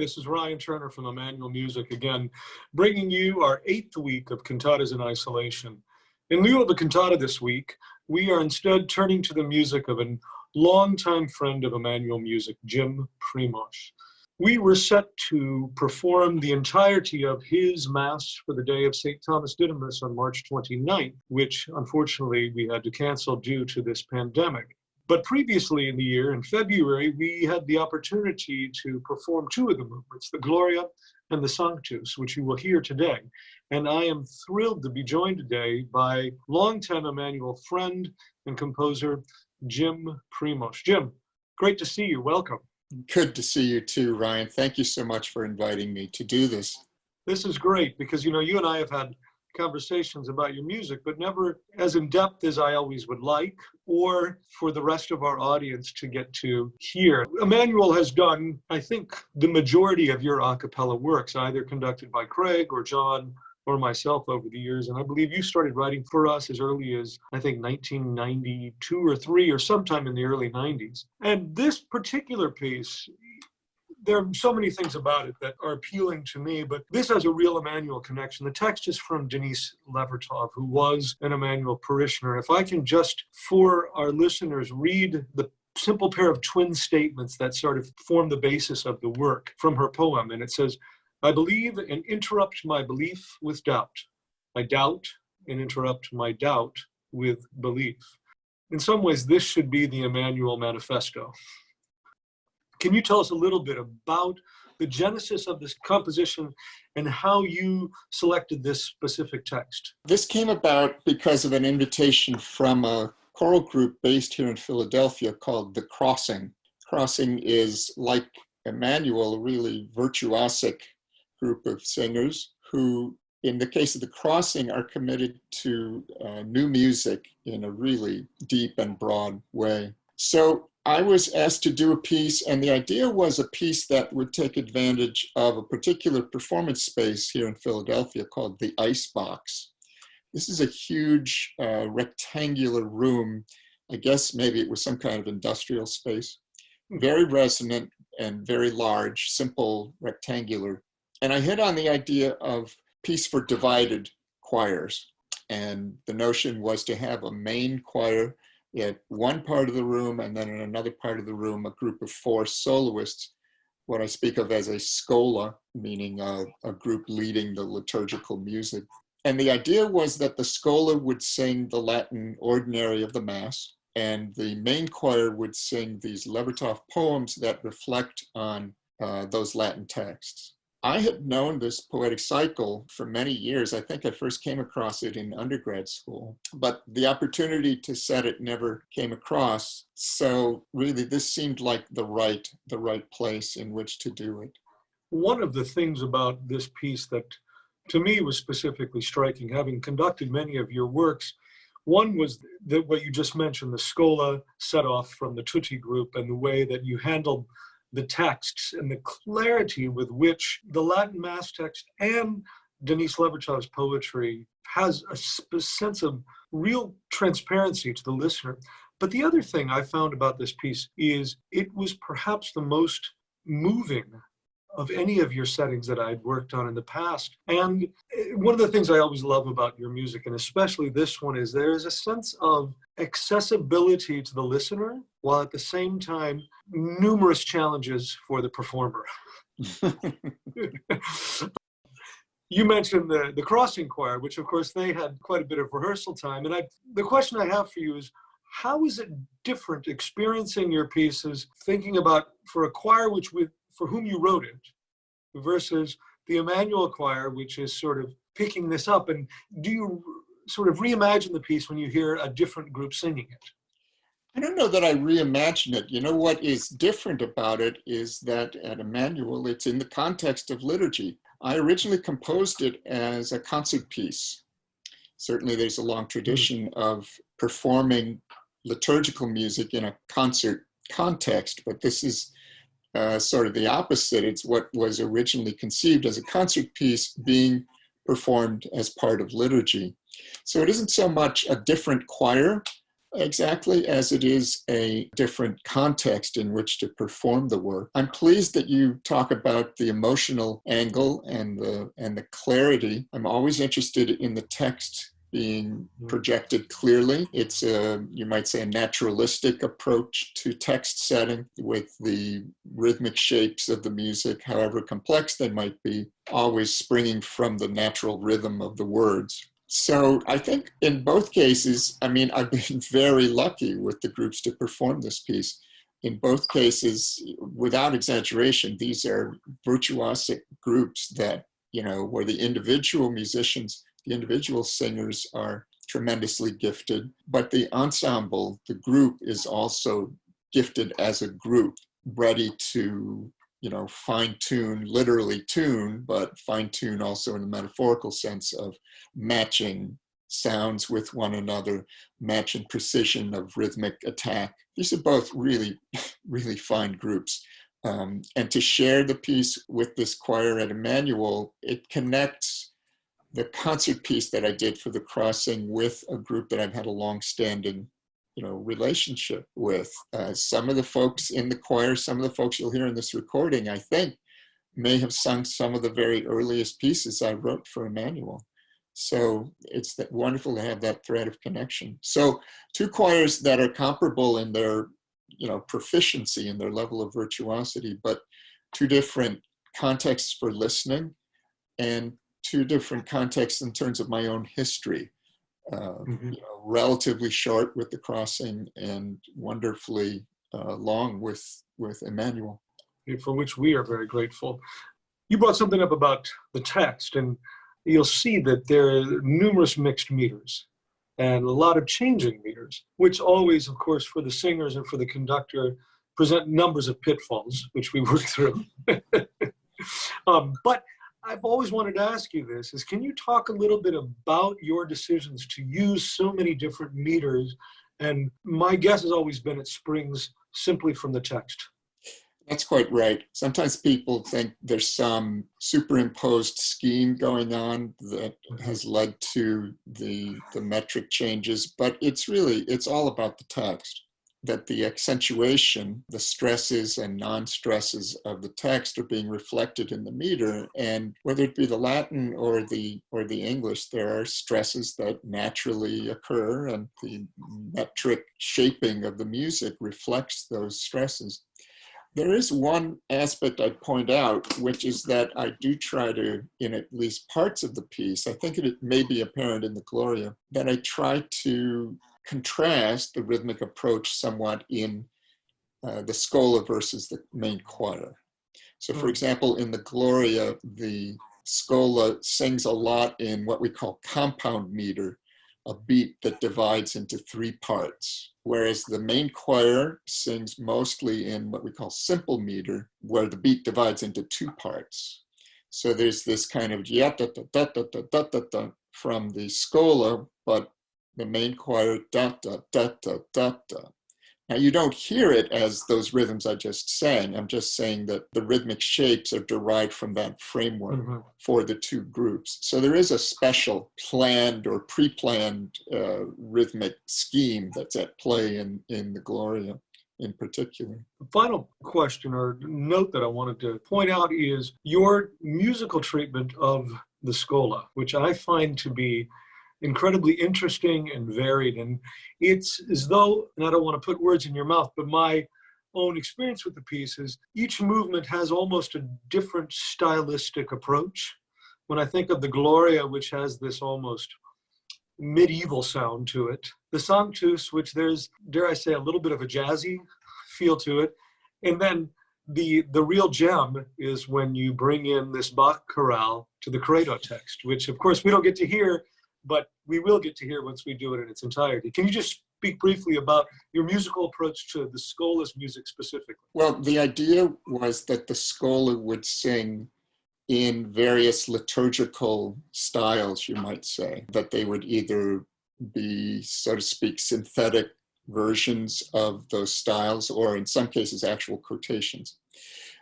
this is Ryan Turner from Emmanuel Music again, bringing you our 8th week of Cantatas in Isolation. In lieu of a cantata this week, we are instead turning to the music of a longtime friend of Emmanuel Music, Jim Primosch. We were set to perform the entirety of his Mass for the day of St. Thomas Didymus on March 29th, which unfortunately we had to cancel due to this pandemic. But previously in the year, in February, we had the opportunity to perform 2 of the movements, the Gloria and the Sanctus, which you will hear today. And I am thrilled to be joined today by longtime Emmanuel friend and composer, Jim Primosch. Jim, great to see you. Welcome. Good to see you too, Ryan. Thank you so much for inviting me to do this. This is great because, you know, you and I have had conversations about your music, but never as in depth as I always would like, or for the rest of our audience to get to hear. Emmanuel has done, I think, the majority of your a cappella works, either conducted by Craig or John or myself over the years. And I believe you started writing for us as early as, I think, 1992 or 3 or sometime in the early 90s. And this particular piece, there are so many things about it that are appealing to me, but this has a real Emmanuel connection. The text is from Denise Levertov, who was an Emmanuel parishioner. If I can just, for our listeners, read the simple pair of twin statements that sort of form the basis of the work from her poem. And it says, I believe and interrupt my belief with doubt. I doubt and interrupt my doubt with belief. In some ways, this should be the Emmanuel Manifesto. Can you tell us a little bit about the genesis of this composition and how you selected this specific text? This came about because of an invitation from a choral group based here in Philadelphia called The Crossing. Crossing is, like Emmanuel, a really virtuosic group of singers who, in the case of The Crossing, are committed to new music in a really deep and broad way. So I was asked to do a piece, and the idea was a piece that would take advantage of a particular performance space here in Philadelphia called the Icebox. This is a huge rectangular room. I guess maybe it was some kind of industrial space. Very resonant and very large, simple, rectangular. And I hit on the idea of piece for divided choirs. And the notion was to have a main choir at one part of the room, and then in another part of the room, a group of 4 soloists, what I speak of as a scola, meaning a group leading the liturgical music. And the idea was that the scola would sing the Latin ordinary of the Mass, and the main choir would sing these Levertov poems that reflect on those Latin texts. I had known this poetic cycle for many years. I think I first came across it in undergrad school, but the opportunity to set it never came across. So really this seemed like the right place in which to do it. One of the things about this piece that to me was specifically striking, having conducted many of your works, one was that what you just mentioned, the scola set off from the Tutti group and the way that you handled the texts and the clarity with which the Latin Mass text and Denise Levertov's poetry has a sense of real transparency to the listener. But the other thing I found about this piece is it was perhaps the most moving of any of your settings that I'd worked on in the past. And one of the things I always love about your music, and especially this one, is there is a sense of accessibility to the listener, while at the same time, numerous challenges for the performer. You mentioned the Crossing Choir, which of course they had quite a bit of rehearsal time. And the question I have for you is, how is it different experiencing your pieces, thinking about for a choir for whom you wrote it, versus the Emmanuel Choir, which is sort of picking this up? And do you sort of reimagine the piece when you hear a different group singing it? I don't know that I reimagine it. You know, what is different about it is that at Emmanuel, it's in the context of liturgy. I originally composed it as a concert piece. Certainly there's a long tradition of performing liturgical music in a concert context, but this is sort of the opposite. It's what was originally conceived as a concert piece being performed as part of liturgy. So it isn't so much a different choir, exactly as it is a different context in which to perform the work. I'm pleased that you talk about the emotional angle and the clarity. I'm always interested in the text being projected clearly. It's a, you might say, a naturalistic approach to text setting, with the rhythmic shapes of the music, however complex they might be, always springing from the natural rhythm of the words. So I think in both cases, I mean, I've been very lucky with the groups to perform this piece. In both cases, without exaggeration, these are virtuosic groups that, you know, where the individual musicians, the individual singers are tremendously gifted, but the ensemble, the group, is also gifted as a group, ready to, you know, fine tune, literally tune, but fine tune also in the metaphorical sense of matching sounds with one another, matching precision of rhythmic attack. These are both really, really fine groups. And to share the piece with this choir at Emmanuel, it connects the concert piece that I did for the Crossing with a group that I've had a long-standing, you know, relationship with. Some of the folks in the choir, some of the folks you'll hear in this recording, I think, may have sung some of the very earliest pieces I wrote for Emmanuel. So it's that wonderful to have that thread of connection. So two choirs that are comparable in their, you know, proficiency and their level of virtuosity, but two different contexts for listening and two different contexts in terms of my own history. You know, relatively short with the Crossing and wonderfully long with Emmanuel. For which we are very grateful. You brought something up about the text, and you'll see that there are numerous mixed meters and a lot of changing meters, which always, of course, for the singers and for the conductor, present numbers of pitfalls, which we work through. But I've always wanted to ask you this, is can you talk a little bit about your decisions to use so many different meters? And my guess has always been it springs simply from the text. That's quite right. Sometimes people think there's some superimposed scheme going on that has led to the metric changes, but it's all about the text. That the accentuation, the stresses and non-stresses of the text are being reflected in the meter. And whether it be the Latin or the English, there are stresses that naturally occur, and the metric shaping of the music reflects those stresses. There is one aspect I'd point out, which is that I do try to, in at least parts of the piece, I think it may be apparent in the Gloria, that I try to contrast the rhythmic approach somewhat in the scola versus the main choir. So for example, in the Gloria, the scola sings a lot in what we call compound meter, a beat that divides into three parts, whereas the main choir sings mostly in what we call simple meter, where the beat divides into two parts. So there's this kind of ya-da-da-da-da-da-da-da from the scola, but the main choir da-da-da-da-da-da. Now you don't hear it as those rhythms I just sang. I'm just saying that the rhythmic shapes are derived from that framework for the two groups. So there is a special planned or pre-planned rhythmic scheme that's at play in the Gloria in particular. The final question or note that I wanted to point out is your musical treatment of the scola, which I find to be incredibly interesting and varied. And it's as though, and I don't want to put words in your mouth, but my own experience with the piece is each movement has almost a different stylistic approach. When I think of the Gloria, which has this almost medieval sound to it, the Sanctus, which there's, dare I say, a little bit of a jazzy feel to it, and then the real gem is when you bring in this Bach chorale to the credo text, which of course we don't get to hear, but we will get to hear once we do it in its entirety. Can you just speak briefly about your musical approach to the scola's music specifically? Well, the idea was that the scola would sing in various liturgical styles, you might say, that they would either be, so to speak, synthetic versions of those styles, or in some cases, actual quotations.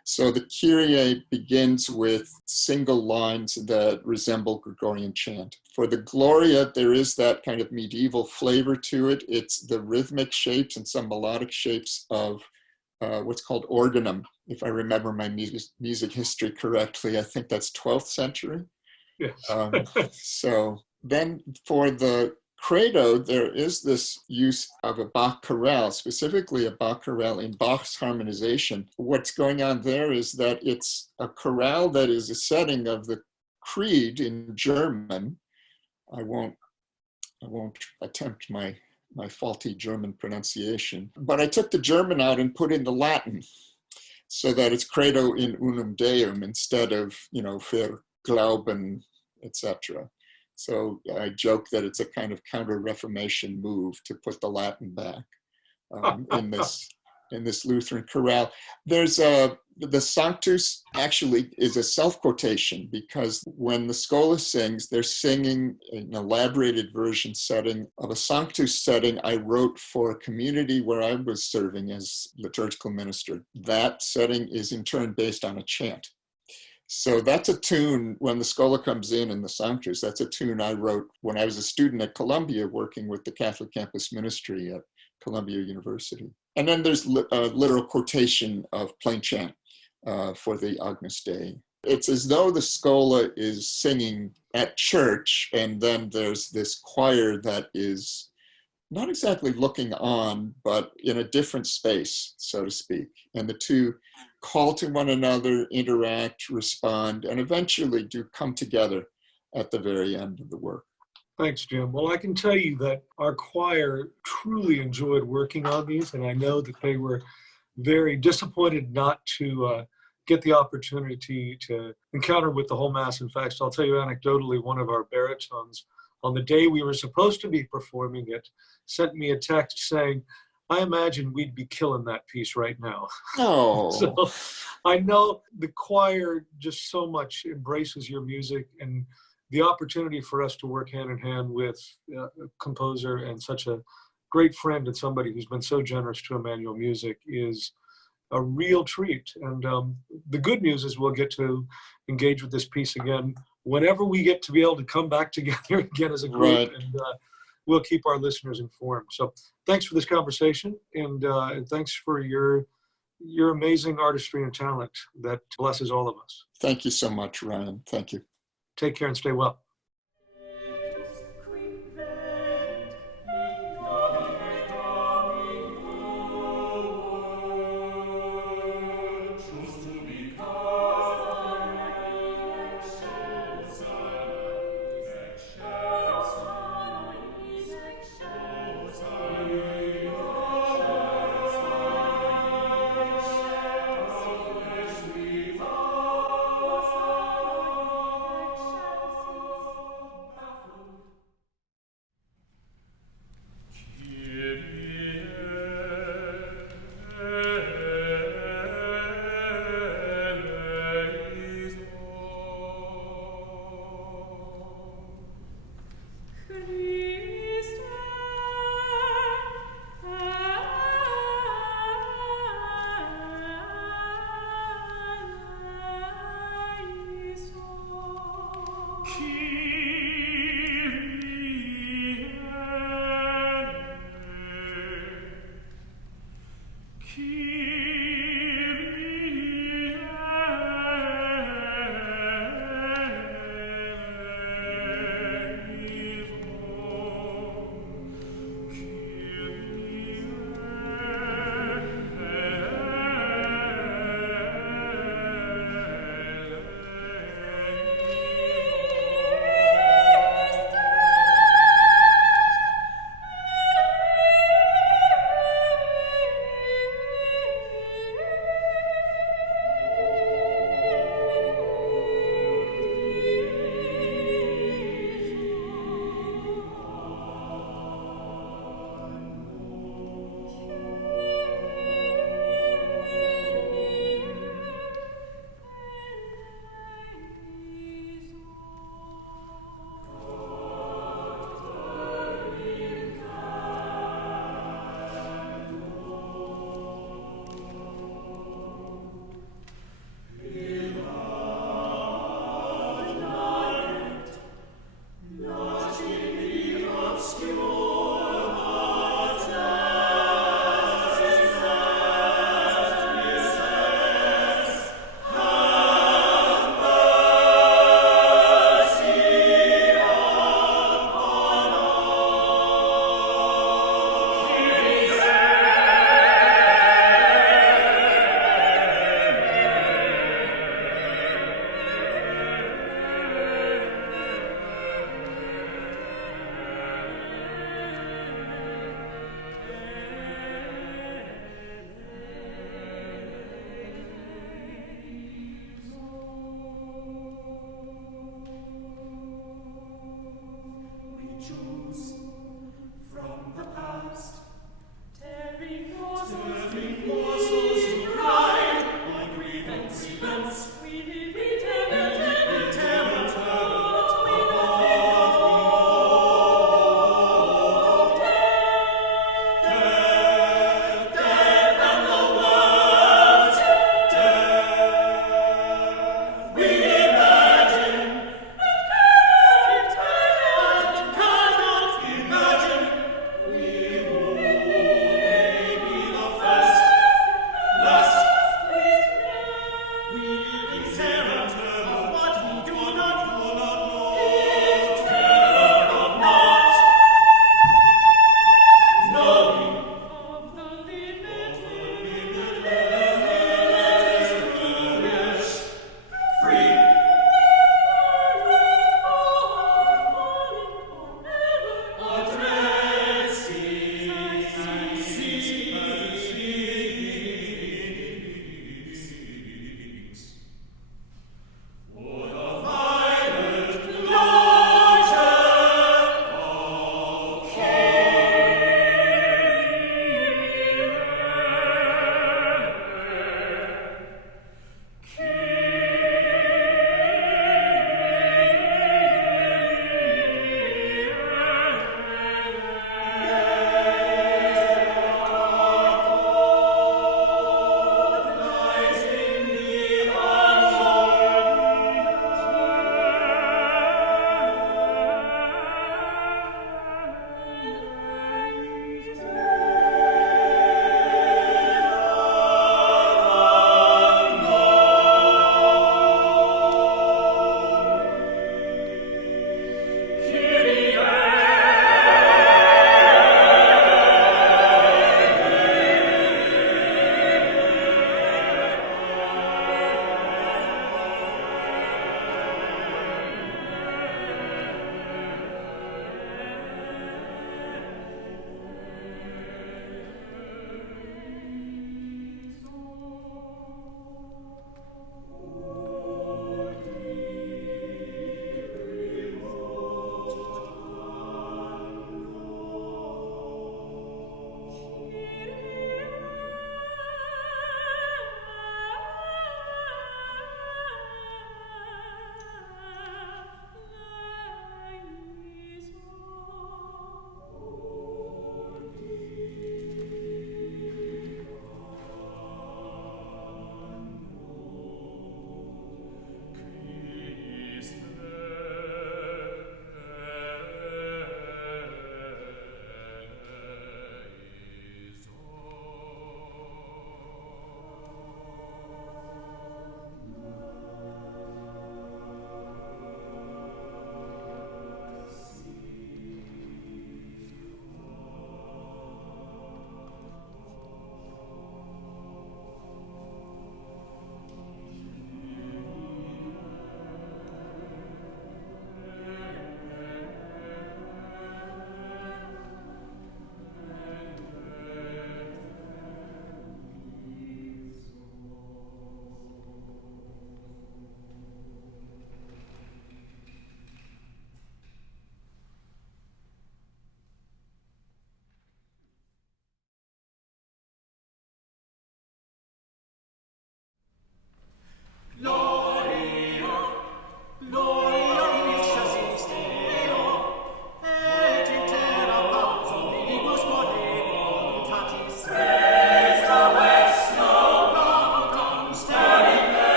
So the Kyrie begins with single lines that resemble Gregorian chant. For the Gloria, there is that kind of medieval flavor to it. It's the rhythmic shapes and some melodic shapes of what's called organum. If I remember my music history correctly, I think that's 12th century. Yes. So then for the credo, there is this use of a Bach chorale, specifically a Bach chorale in Bach's harmonization. What's going on there is that it's a chorale that is a setting of the creed in German. I won't attempt my faulty German pronunciation, but I took the German out and put in the Latin so that it's credo in unum Deum instead of, für Glauben, etc. So I joke that it's a kind of counter-Reformation move to put the Latin back in this Lutheran chorale. There's the Sanctus actually is a self-quotation, because when the Schola sings, they're singing an elaborated version setting of a Sanctus setting I wrote for a community where I was serving as liturgical minister. That setting is in turn based on a chant. So that's a tune, when the Schola comes in the Sanctus, that's a tune I wrote when I was a student at Columbia working with the Catholic Campus Ministry at Columbia University. And then there's a literal quotation of plain chant for the Agnus Dei. It's as though the Schola is singing at church, and then there's this choir that is not exactly looking on, but in a different space, so to speak. And the two call to one another, interact, respond, and eventually do come together at the very end of the work. Thanks, Jim. Well, I can tell you that our choir truly enjoyed working on these, and I know that they were very disappointed not to get the opportunity to encounter with the whole Mass. In fact, I'll tell you anecdotally, one of our baritones, on the day we were supposed to be performing it, sent me a text saying, I imagine we'd be killing that piece right now. Oh. So I know the choir just so much embraces your music, and the opportunity for us to work hand in hand with a composer and such a great friend and somebody who's been so generous to Emmanuel Music is a real treat. And the good news is we'll get to engage with this piece again whenever we get to be able to come back together again as a group, right. And we'll keep our listeners informed. So thanks for this conversation, and thanks for your amazing artistry and talent that blesses all of us. Thank you so much, Ryan. Thank you. Take care and stay well.